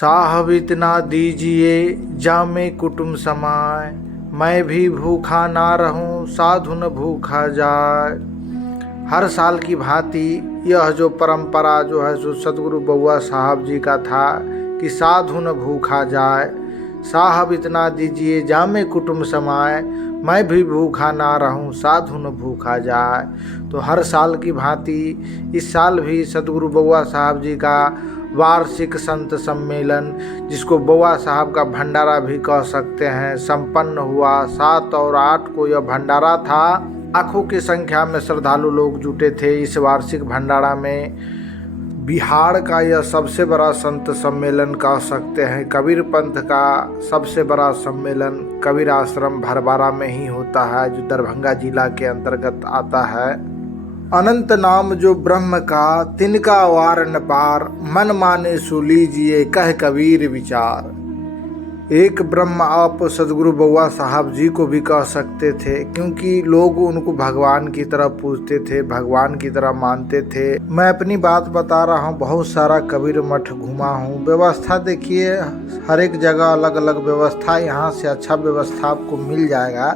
साहब इतना दीजिए जामे कुटुम समाए, मैं भी भूखा ना रहूं साधु न भूखा जाए। हर साल की भांति यह जो परंपरा जो है सो सदगुरु बउआ साहब जी का था कि साधु न भूखा जाए। साहब इतना दीजिए जामे कुटुम समाए, मैं भी भूखा ना रहूं साधु न भूखा जाए। तो हर साल की भांति इस साल भी सदगुरु बउआ साहब जी का वार्षिक संत सम्मेलन, जिसको बउआ साहब का भंडारा भी कह सकते हैं, संपन्न हुआ। 7 और 8 को यह भंडारा था। लाखों की संख्या में श्रद्धालु लोग जुटे थे इस वार्षिक भंडारा में। बिहार का यह सबसे बड़ा संत सम्मेलन कह सकते हैं। कबीर पंथ का सबसे बड़ा सम्मेलन कबीर आश्रम भरबारा में ही होता है, जो दरभंगा जिला के अंतर्गत आता है। अनंत नाम जो ब्रह्म का तिनका वार न पार, मन माने सो लीजिए कह कबीर विचार। एक ब्रह्म आप सदगुरु बउआ साहब जी को भी कह सकते थे, क्योंकि लोग उनको भगवान की तरह पूजते थे, भगवान की तरह मानते थे। मैं अपनी बात बता रहा हूँ, बहुत सारा कबीर मठ घुमा हूँ। व्यवस्था देखिए, हर एक जगह अलग अलग व्यवस्था, यहाँ से अच्छा व्यवस्था आपको मिल जाएगा,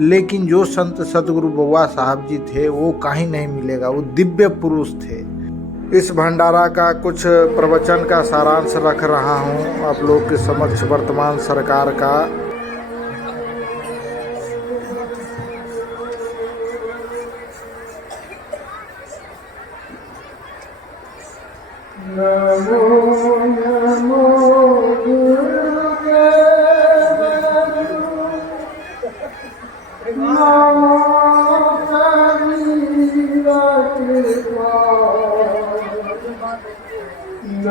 लेकिन जो संत सदगुरु बउआ साहब जी थे वो कहीं नहीं मिलेगा। वो दिव्य पुरुष थे। इस भंडारा का कुछ प्रवचन का सारांश रख रहा हूँ आप लोग के समक्ष वर्तमान सरकार का। नमो नमो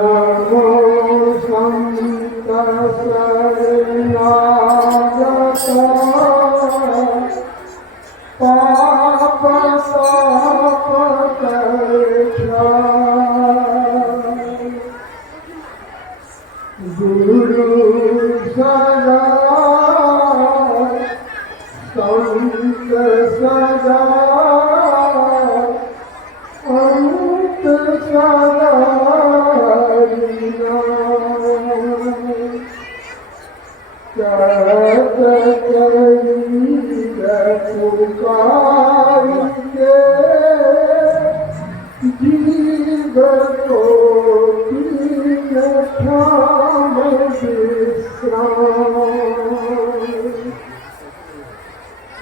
नमो संत पाप ताप गुरु सदा संत सदा अंत सदा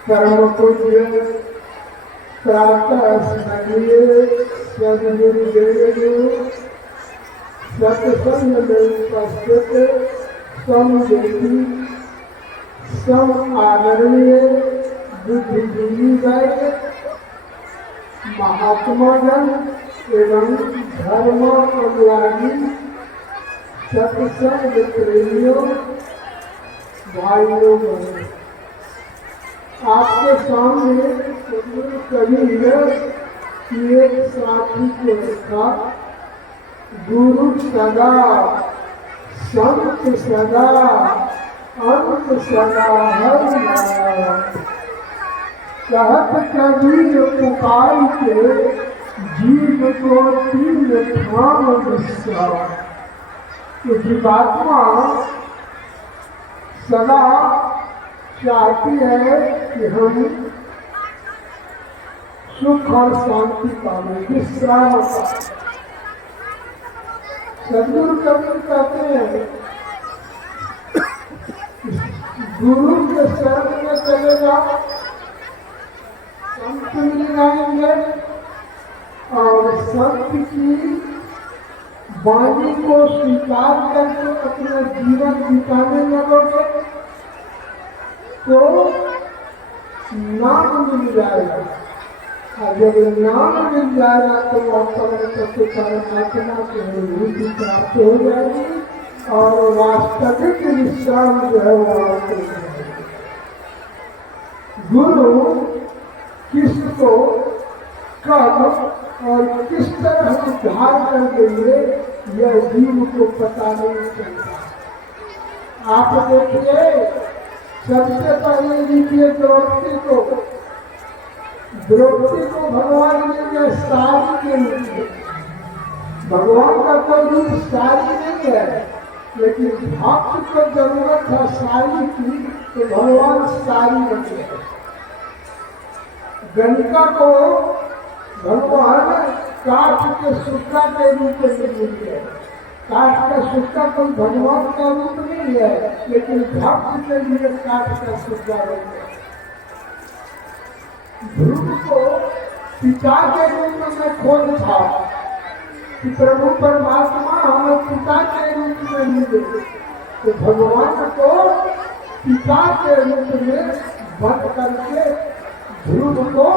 परम पूज्य प्रातः स्मरणीय सद्गुरुदेव सत्संग में उपस्थित समवेती सम आदरणीय बुद्धिजीवी वर्ग, महात्मागण एवं धर्म अनुयायी सत्संग प्रेमियों, भाइयों बहनों, आपके सामने कबीर की एक साथी को रखा। गुरु सदा संत सदा अंत सदा हर कहत कबीर पुकार के जीव को तीन ठाम विश्वास। जीवात्मा सदा चाहती है कि हम सुख और शांति पावे, विश्राम पावे। सदगुरु कबीर कहते हैं, गुरु के शरण में चले जाओ, संत मिल जाएंगे और संत की वाणी को स्वीकार करके अपना जीवन बिताने लगोगे तो नाम मिल जाएगा। और जब नाम मिल जाएगा तो आत्मा की अनुभूति प्राप्त हो जाएगी और वास्तविक विश्राम जो है वो आपको मिलेगा। गुरु किसको कब और किस तरह उद्धार कर देंगे यह जीव को पता नहीं चलता। आप देखिए, सबसे पहले लीजिए द्रौपदी को भगवान ने सारी के लिए, भगवान का कोई रूप सारी नहीं है, लेकिन भक्त को जरूरत है साड़ी की, तो भगवान साड़ी बन गए। गणिका को भगवान काठ के सूखा के रूप में मिल गए। काठ का सूखा कोई भगवान का रूप नहीं है, लेकिन भक्त के लिए काठ का सूखा बन गया। ध्रुव को पिता के रूप में खोज था कि प्रभु परमात्मा हमें पिता के रूप में मिले, तो भगवान को पिता के रूप में बंद करके ध्रुव को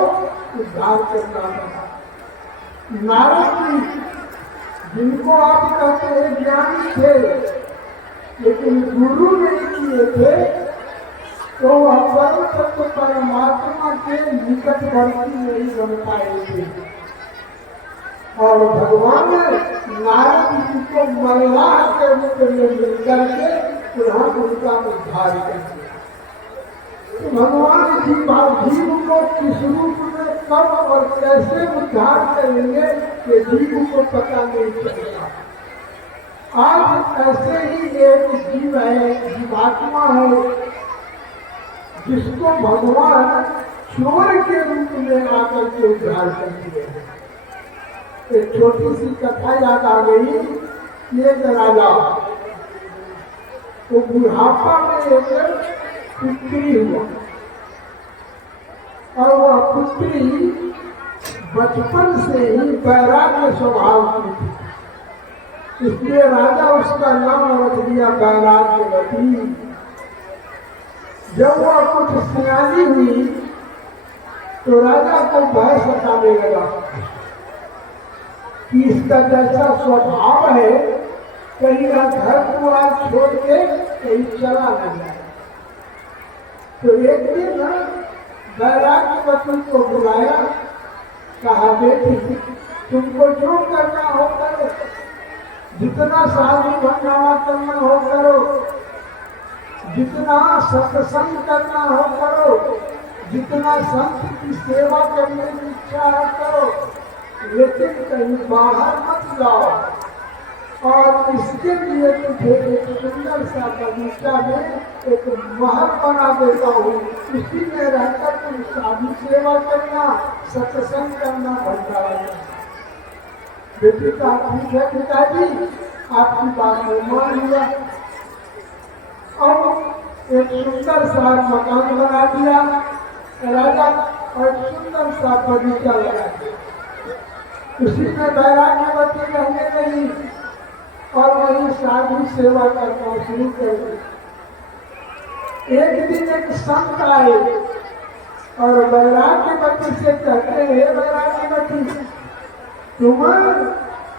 उद्धार करना था। नारद जी, जिनको आप कहते हैं ज्ञानी थे लेकिन गुरु नहीं किए थे, तो वह परम तत्व परमात्मा के निकटवर्ती नहीं बन पाए थे। और भगवान नारद जी को मल्लाह के रूप में मिलकर के पुनः उनका उद्धार करते। तो भगवान जीव को किस रूप में कब और कैसे उद्धार करेंगे ये जीव को पता नहीं चलता। आज ऐसे ही एक जीव है, जीवात्मा है, जिसको भगवान चोर के रूप में आकर के उद्धार करते हैं। एक छोटी सी कथा याद आ गई। एक राजा, वो बुढ़ापा में एक पुत्री हुआ, और वह पुत्री बचपन से ही वैराग्य स्वभाव की थी, इसलिए राजा उसका नाम रख दिया वैराग्यवती। जब वह कुछ सियानी हुई तो राजा को भय सताने लगा कि इसका जैसा स्वभाव है कहीं ना घर द्वार छोड़ के कहीं चला न जाए। तो एक दिन वैराग्यवती को बुलाया, कहा बेटी तुमको जो करना हो करो, जितना साधु भंडारा करना हो करो, जितना सत्संग करना हो करो, जितना संत की सेवा करने की इच्छा है करो, लेकिन कहीं बाहर मत जाओ। और इसके लिए तुझे एक सुंदर सा बगीचा में एक महल बना देता हूँ, उसी में रहकर तुम साधु सेवा करना, सत्संग करना, भंडारा करना। बेटी का ठीक है पिताजी, आपकी बात में मान लिया। और एक सुंदर सा मकान बना दिया राजा, और सुंदर सा बगीचा लगा दिया। उसी में वैराग्यवती रहने लगी और वही साधु सेवा करना शुरू कर दी। एक दिन एक संत आए और वैराग्यवती से कहते हैं, वैराग्यवती तुम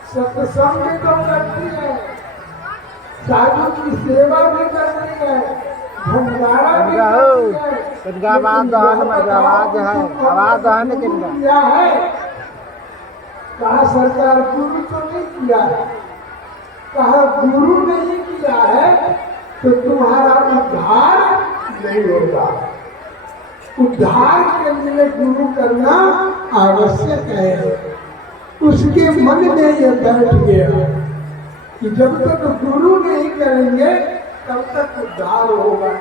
सत्संग तो करती है, साधु की सेवा भी करती है, भंडारा भी करती है, क्या है? कहा सरकार गुरु तो नहीं किया है। कहा गुरु नहीं किया है तो तुम्हारा उद्धार नहीं होगा। उद्धार के लिए गुरु करना आवश्यक है। उसके मन में यह बैठ गया कि जब तक गुरु नहीं करेंगे तब तक उद्धार होगा।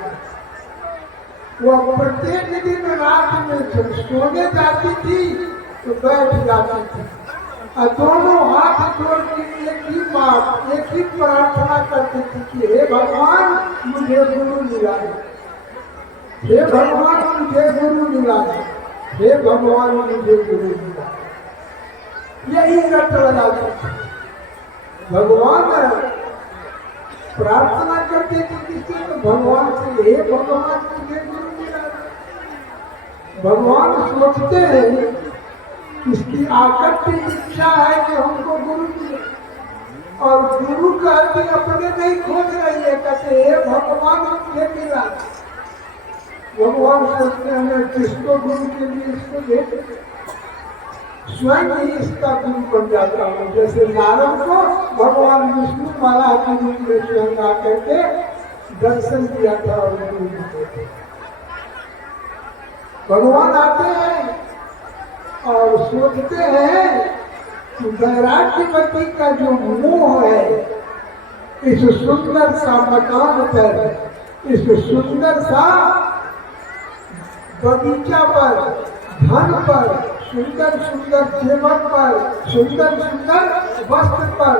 वह प्रत्येक दिन रात में जब सोने जाती थी तो बैठ जाती थी और दोनों हाथ जोड़ के एक ही बात, एक ही प्रार्थना करती थी कि हे भगवान मुझे गुरु मिला दे, हे भगवान मुझे गुरु मिला दे, हे भगवान मुझे गुरु मिला दे। यही रट लगाती थी। भगवान प्रार्थना करते थे किसी तो भगवान से, हे भगवान मुझे गुरु मिला दे। भगवान सोचते हैं इसकी आकर्षी इच्छा है कि हमको गुरु मिले, और गुरु कहते अपने नहीं खोज रही है, कहते हे भगवान मुझे मिला। भगवान सोचते हैं किसको गुरु के लिए इसको दे, स्वयं ही इसका गुरु बन जाता हूँ। जैसे नारद को भगवान विष्णु महाराज के रूप में स्वयं आकर के दर्शन दिया था और गुरु मिले थे। भगवान आते हैं और सोचते हैं कि वैराग्यवती का जो मोह है इस सुंदर सा मकान पर, इस सुंदर सा बगीचा पर, धन पर, सुंदर सुंदर जेवर पर, सुंदर सुंदर वस्त्र पर,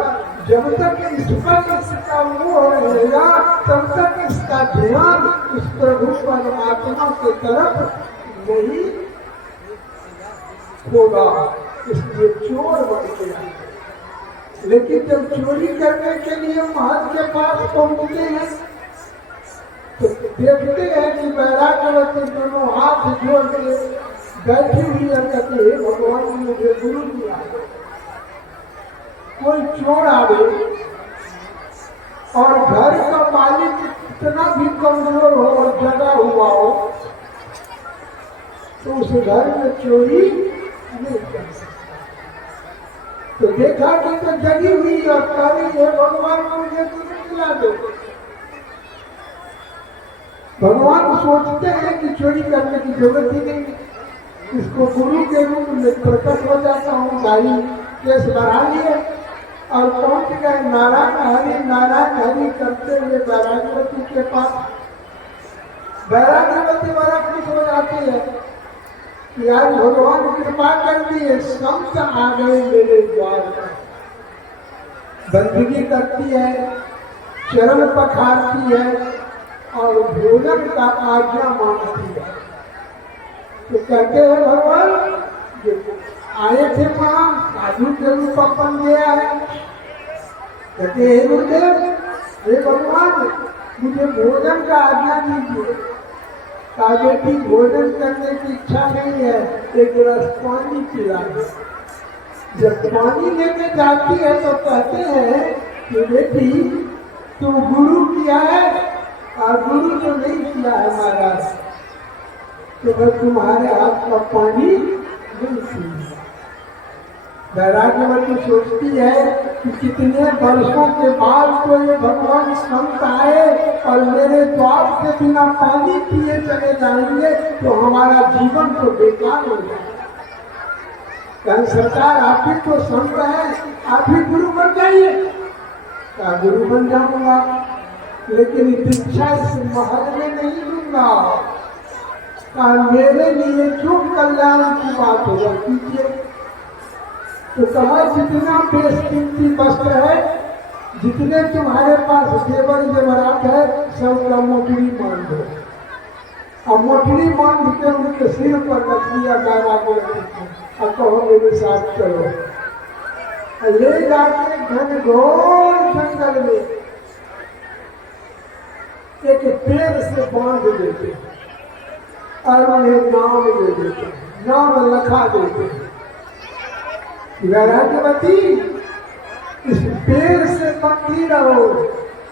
जब तक इस पर इसका मोह रहेगा तब तक इसका ध्यान इस प्रभु परमात्मा की तरफ नहीं होगा, इसलिए चोर बन गया। लेकिन जब चोरी करने के लिए महल के पास पहुंचते हैं तो देखते हैं कि बैरागवती दोनों हाथ जोड़ के बैठी हुई है, कहते हैं भगवान ने मुझे गुरु दिया। कोई चोर आवे और घर का मालिक इतना भी कमजोर हो और जगा हुआ हो तो उस घर में चोरी नहीं कर सकता। तो देखा कि तो जगी हुई और कह रही है भगवान मुझे गुरु दिला दो। भगवान सोचते हैं कि चोरी करने की जरूरत ही नहीं, इसको गुरु के रूप में प्रकट हो जाता हूँ। भाई केस बढ़ा लिए और पहुंच गए नारायण हरि करते हुए बैरागवती के पास। बैरागवती बड़ा खुश हो जाती है कि आज भगवान कृपा कर दिए, संत आ गए मेरे द्वार पर। बंदगी करती है, चरण पखारती है और भोजन का आज्ञा मांगती है। तो कहते हैं भगवान जो आए थे वहां साधु के रूप अपन गया है। कहते हैं गुरुदेव, अरे भगवान मुझे भोजन का आज्ञा दीजिए। कहा बेटी भोजन करने की इच्छा नहीं है, एक गिलास पानी पिला दो। जब पानी लेके जाती है तो कहते हैं कि बेटी तू गुरु किया है और गुरु जो नहीं किया है महाराज, तो मैं तुम्हारे हाथ का पानी नहीं पीऊंगा। बैराग्यवती सोचती है कि कितने वर्षों के बाद तो ये भगवान संत आए और मेरे द्वार से बिना पानी पिए चले जाएंगे तो हमारा जीवन तो बेकार हो जाएगा। कहीं सरकार आप ही तो संत है, आप ही गुरु बन जाइए। क्या गुरु बन जाऊंगा, लेकिन दीक्षा इस महल में नहीं दूंगा। मेरे लिए जो कल्याण की बात होगा कीजिए। तो कहा जितना बेशकीमती वस्त्र है, जितने तुम्हारे पास जेवर जेवरात है, सबका मोटरी मान दो। और मोटरी मान के उनके सिर पर रख दिया बैरागवती और कहो मेरे साथ चलो। ले जाके घनघोर जंगल में एक पेड़ से बांध देते और उन्हें नाम दे देते, नाम लिखा देते। बैरागवती इस पेड़ से बंधी रहो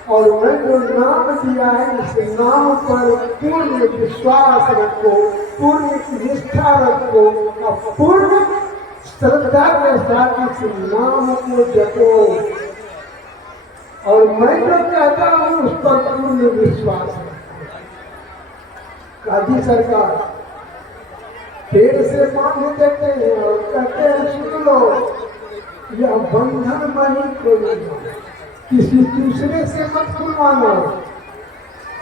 और मैं जो नाम दिया है इस नाम पर पूर्ण विश्वास रखो, पूर्ण निष्ठा रखो और पूर्ण श्रद्धा के साथ इस नाम को जपो। और मैं जो कहता हूँ उस पर पूर्ण विश्वास रखो। काजी सरकार पेड़ से बांध देते हैं और कहते हैं सुन लो, यह बंधन मैं ही खोलूंगा, किसी दूसरे से मत खुलवाना।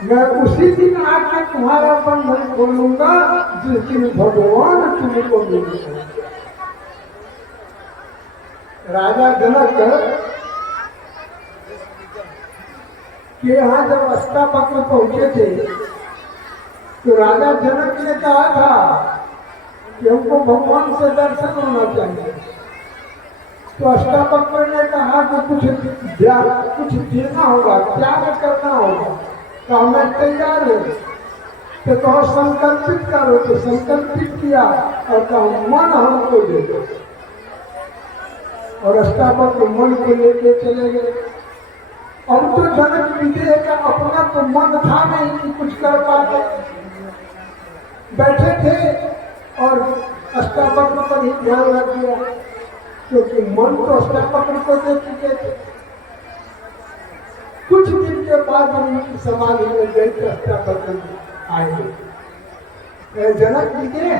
मैं उसी दिन आके तुम्हारा बंधन खोलूंगा जिस दिन भगवान तुमको मिलेगा। राजा जनक के यहाँ जब अस्तापक में पहुंचे थे तो राजा जनक ने कहा था कि हमको भगवान से दर्शन होना चाहिए। तो अष्टावक्र ने कहा कि कुछ देना होगा, त्याग करना होगा। तो मैं तैयार हूँ। तो कहो संकल्पित करो, तो संकल्पित किया और कहा मन हमको दे दो। और अष्टावक्र मन को लेके चले गए। अब तो जनक विजय का अपना तो मन था नहीं कि कुछ कर पाते, बैठे थे और अष्टावक्र पर ही ध्यान रख दिया, क्योंकि मन तो अष्टावक्र को दे चुके थे। कुछ दिन के बाद उनकी समाधि में गए अष्टावक्र आए। जनक विजय,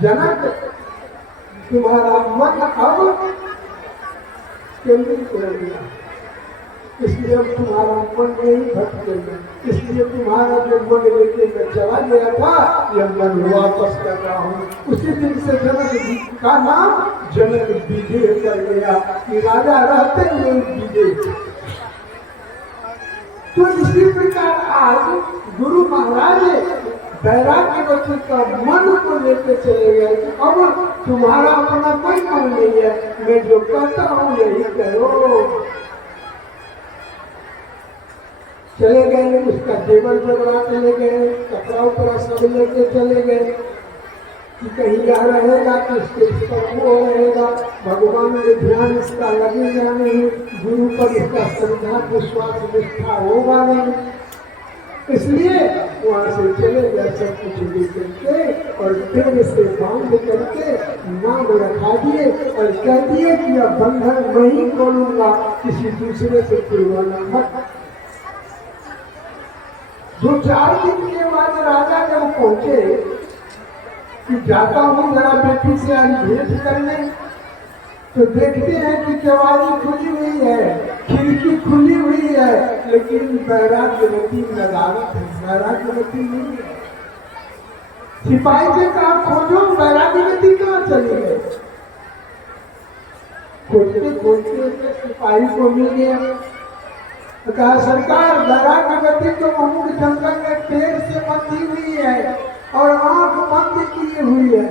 जनक तुम्हारा मन अब केंद्रित हो गया। इसलिए अब तुम्हारा मन नहीं भटकेगा, इसलिए तुम्हारा जो मन लेके मैं चला गया था यह मन वापस कर रहा हूँ। उसी दिन से जनक जी का नाम जनक विजय कर गया कि राजा रहते हुए विजय। तो इसी प्रकार आज गुरु महाराज वैराग्यवती का मन को लेकर चले गए कि अब तुम्हारा अपना कोई मन नहीं है, मैं जो कहता हूँ यही करो। चले गए, उसका जेवर जबरा चले गए, कपड़ा उपड़ा सब लेके चले गए कि कहीं यह रहेगा कि इसके वो रहेगा, भगवान में ध्यान इसका लगेगा नहीं, गुरु पर इसका श्रद्धा विश्वास निष्ठा होगा नहीं, इसलिए वहां से चले गए सब कुछ लेकर के और पेड़ से बांध करके नाम रखा दिए और कह दिए कि अब बंधन मैं ही खोलूंगा, किसी दूसरे से खुलवाना मत। 2-4 दिन के बाद राजा जब पहुंचे कि जाता हूँ जरा बेटी से आज भेंट करने, तो देखते हैं कि केवाड़ी खुली हुई है, खिड़की खुली हुई है, लेकिन वैराग्यवती नदारत है, वैराग्यवती नहीं है। सिपाही से कहा खोजो वैराग्यवती कहाँ चली गई। खोजते खोजते सिपाही को मिल गया, तो कहा सरकार वैराग्यवती तो अमुक जंगल में पेड़ से बंधी हुई है और आंख बंद की हुई है,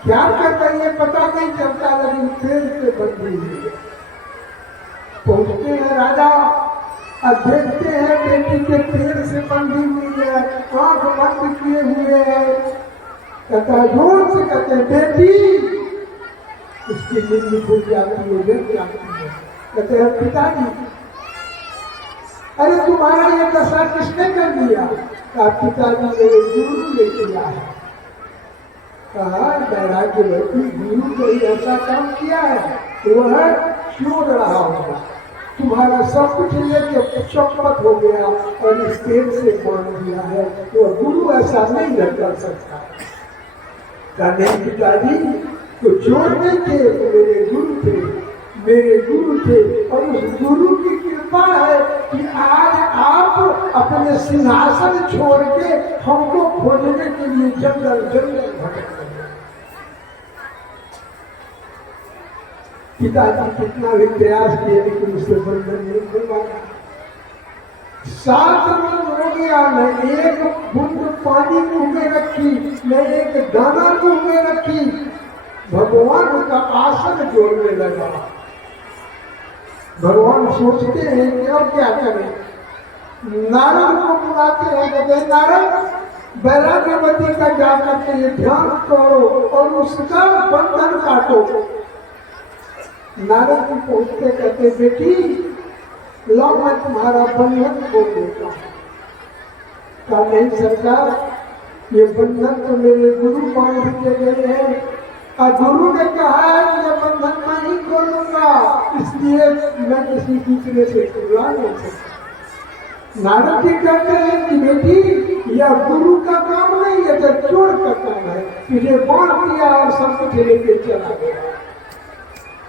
क्या कर रही है पता नहीं चलता, लेकिन पेड़ से बंधी हुई है। पहुंचते हैं राजा और देखते हैं बेटी के पेड़ से बंधी हुई है, आंख बंद किए हुए है। कहता जोर से कहते हैं बेटी, उसकी नींद खुल जाती है, गिर जाती है। कहते हैं पिताजी, अरे तुम्हारा ये दशा किसने कर दिया। कहा पिताजी मेरे गुरु लेके आए। कहा वैराग्यवती गुरु को ही ऐसा काम किया है, वह क्यों रहा होगा, तुम्हारा सब कुछ लेके चौपट हो गया और इस पेड़ से बांध दिया है, तो गुरु ऐसा नहीं कर सकता। कहा नहीं पिताजी, तो चोर नहीं थे, मेरे गुरु थे, मेरे गुरु थे, और उस गुरु की कृपा है कि आज आप अपने सिंहासन छोड़ के हमको खोजने के लिए जंगल जंगल भटक रहे। पिताजी कितना भी प्रयास किए लेकिन उससे बंधन नहीं खुल पाया। 7 दिन हो गया, न एक बूंद पानी मुंह में रखी, न एक दाना मुंह में रखी। भगवान का आसन जोड़ने लगा। भगवान सोचते हैं कि अब क्या करें, नारद को बुलाते हैं, कहते नारद वैराग्यवती का जाकर के ये ध्यान करो और उसका बंधन काटो। नारद जी पहुंचते कहते बेटी लो मैं तुम्हारा बंधन खोल देता हूँ। कहा नहीं सरकार, ये बंधन तो मेरे गुरु बांध के गए हैं और गुरु ने कहा है कि ये बंधन मैं ही खोलूंगा, इसलिए मैं किसी दूसरे से खुलवा नहीं सकता। नारद जी कहते हैं कि बेटी यह गुरु का काम नहीं, यह तो चोर का काम है, तुझे बांध दिया और सब कुछ लेके चला गया।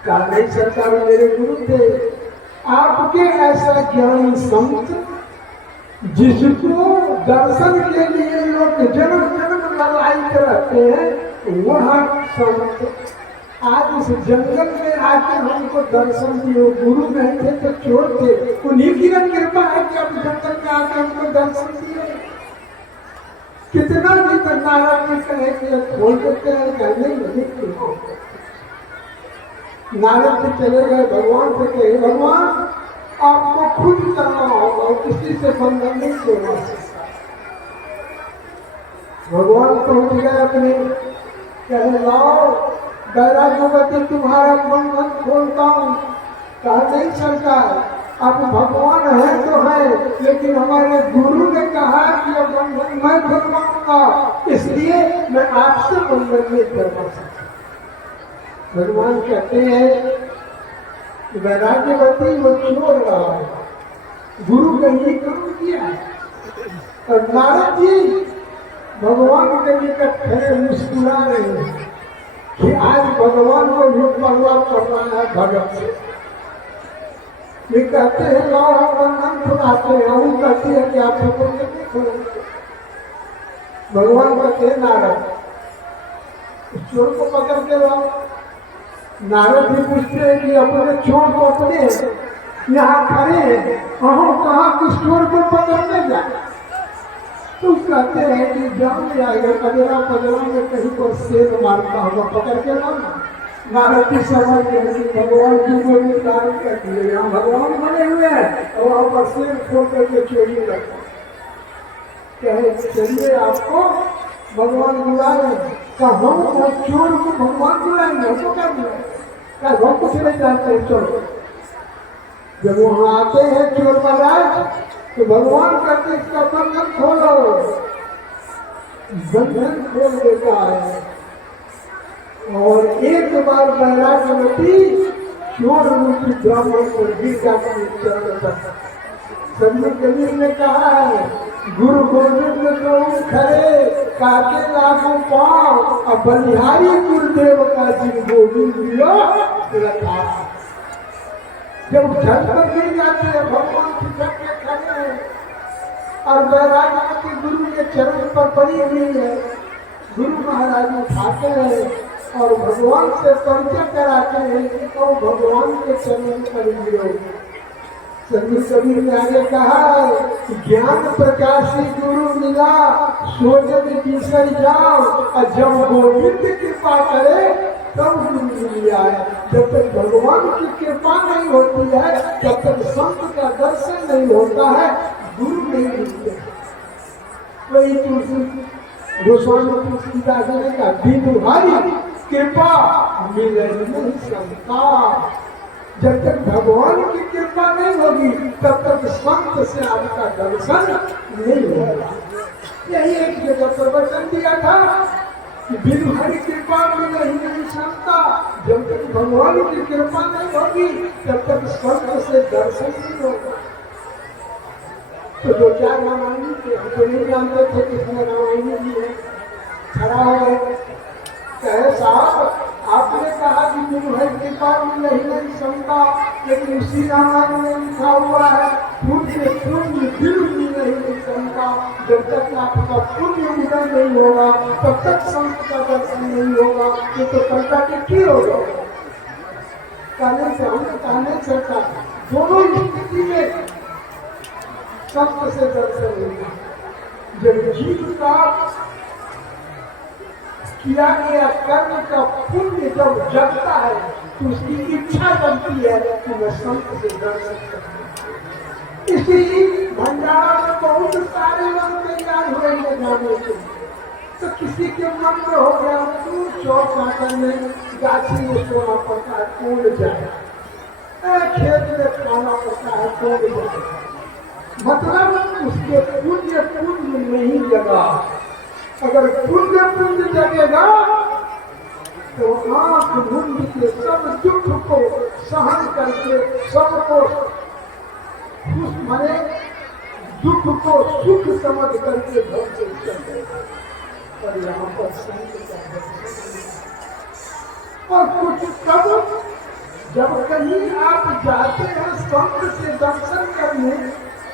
कहा नहीं सरकार, मेरे गुरु थे, आपके ऐसा ज्ञानी संत जिसको दर्शन के लिए लोग जन्म जन्म ललायित रहते हैं, वह संत आज इस जंगल में आके हमको दर्शन दिए। गुरु नहीं थे तो चोर थे, उन्हीं की कृपा है कि अब जंगल में आके हमको दर्शन दिए। कितना भी तो नारायण जी कहे कि खोल देते हैं, कहने नहीं क्यों। नारद जी चले गए भगवान से कहे भगवान आपको खुद करना होगा, किसी से बंधन नहीं तोड़ना सकता। भगवान पहुंच गए अपने, कहे लाओ वैराग्यवती तुम्हारा बंधन खोलता हूँ। कहा नहीं सरकार, आप भगवान है तो है, लेकिन हमारे गुरु ने कहा कि यह बंधन मैं खुलवाऊंगा, इसलिए मैं आपसे बंधन नहीं करवा सकता। भगवान कहते हैं वैराग्यवती वो छोड़ रहा है, गुरु ने ये काम किया है। और नारद जी भगवान के निकट खड़े मुस्कुरा रहे हैं कि आज भगवान को भी पड़वा पड़ रहा है भगत से। वे कहते हैं लाओ हम बंधन खुलाते हैं, वो कहती है कि आप बंधन नहीं खोलेंगे। भगवान कहते हैं नारद इस चोर को पकड़ के लाओ। नारद भी पूछते हैं कि अपने चोर को अपने यहाँ खड़े हैं, कहाँ किस चोर को पकड़ने जाए? तो कहते हैं कि जान जाएगा कजरा पजरा में कहीं पर शेर मारता होगा, पकड़ के लाना। नारद की समझ में भगवान जी को भी धारण कर दिए, यहाँ भगवान बने हुए हैं और वहाँ पर शेर खोल करके चोरी रखा। कहे चलिए आपको भगवान बुलाए, कहा हम चोर को भगवान बुलाएंगे, हमको कर दिया क्या? हम कुछ नहीं जानते चोर। जब वहाँ आते हैं चोर महाराज तो भगवान कहते इसका बंधन खोलो, बंधन खोल देता है। और एक बार बैरागवती चोर रूपी ब्राह्मण पर गिर जाती है चरण पर। सभी कबीर ने कहा है गुरु गोविंद को खड़े काके लागू पाओ, अब बलिहारी गुरुदेव का जिन गोविंद दियो रखा। जब झट पर गिर जाते हैं भगवान खिसक के खड़े हैं और बैरागवती गुरु के चरण पर पड़ी हुई है। गुरु महाराज उठाते हैं और भगवान से परिचय कराते हैं कि तो भगवान के चरण पर गिरो। संत कबीर ने आगे कहा ज्ञान प्रकाशी गुरु मिला सोचत बिसर जाओ, और जब गोविंद कृपा करे तब गुरु मिल आए। जब तक भगवान की कृपा नहीं होती है, जब तक संत का दर्शन नहीं होता है, गुरु नहीं मिलते। वही तुलसी गोस्वामी तुलसीदास ने कहा बिनुहारी कृपा मिले नहीं संता। जब तक भगवान की कृपा नहीं होगी तब तक संत से आपका दर्शन नहीं होगा। यही एक जगह पर वचन दिया था कि बिनु हरि कृपा में नहीं संता। जब तक भगवान की कृपा नहीं होगी तब तक संत से दर्शन नहीं होगा। तो दो चार रामायणी थे, हम तो नहीं जानते थे कितने रामायणी जी है। खड़ा हो गए, कहे साहब आपने कहा कि बिनु हरि कृपा में नहीं संता, लेकिन उसी रामायण में लिखा हुआ है पुण्य पुण्य बिल्कुल नहीं संता। जब तक आपका पुण्य उदय नहीं होगा तब तक संत का दर्शन नहीं होगा। ये तो कंट्राडिक्टरी होगा। कहने से हमने कहने चलता दोनों स्थिति में संत से दर्शन होगा। जब जीव का किया गया कर्म का पुण्य जब जगता है तो उसकी इच्छा बनती है कि मैं संत से दर्शन करूं। इसी भंडारा में बहुत सारे लोग तैयार हुए हैं जाने के, तो किसी के मन में हो गया तू चौक आकर में गाछी में सोना पड़ता है कौन जाए, खेत में खाना पड़ता है कौन जाए। मतलब उसके पुण्य पुण्य नहीं जगा। अगर पुण्य पुण्य जगेगा तो आंख मूंद के सब दुख को सहन करके सबको खुश माने दुख को सुख समझ करके घर से चलेगा। पर यहाँ पर संत का और कुछ कब जब कहीं आप जाते हैं संत से दर्शन करने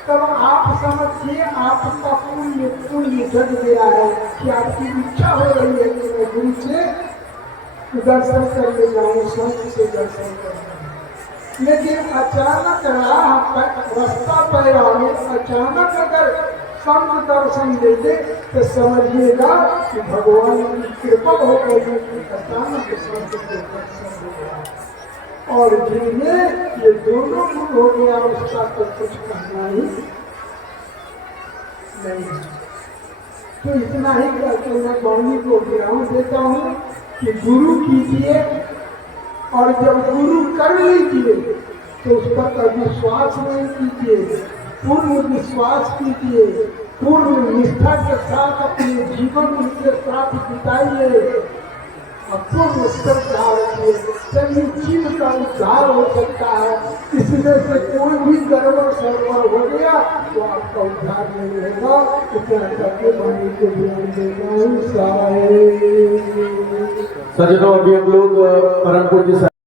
तब आप समझिए आपका पुण्य पुण्य जग गया है कि आपकी इच्छा हो रही है कि मैं गुरु से दर्शन करने जाऊँ, संत से दर्शन करने। लेकिन अचानक रास्ता पैरा में अचानक अगर संत दर्शन दे दे तो समझिएगा कि भगवान की कृपा हो गई कि अचानक संत के दर्शन हो गया। और जिनमें ये दोनों गुण हो गया उसका तो कुछ कहना ही नहीं। तो इतना ही करके मैं गौरी को विराम देता हूँ कि गुरु कीजिए और जब गुरु कर लीजिए तो उस पर अविश्वास नहीं कीजिए, पूर्ण विश्वास कीजिए, पूर्ण निष्ठा के साथ अपने जीवन के साथ बिताइए। पूर्ण श्रद्धा रखिए, सभी जीव का उद्धार हो सकता है। इसमें से कोई भी गड़बड़ सरबर हो गया तो आपका उद्धार नहीं होगा। इतना करके वाणी को ध्यान देना। सज्जनों अभी हम लोग परम पूज्य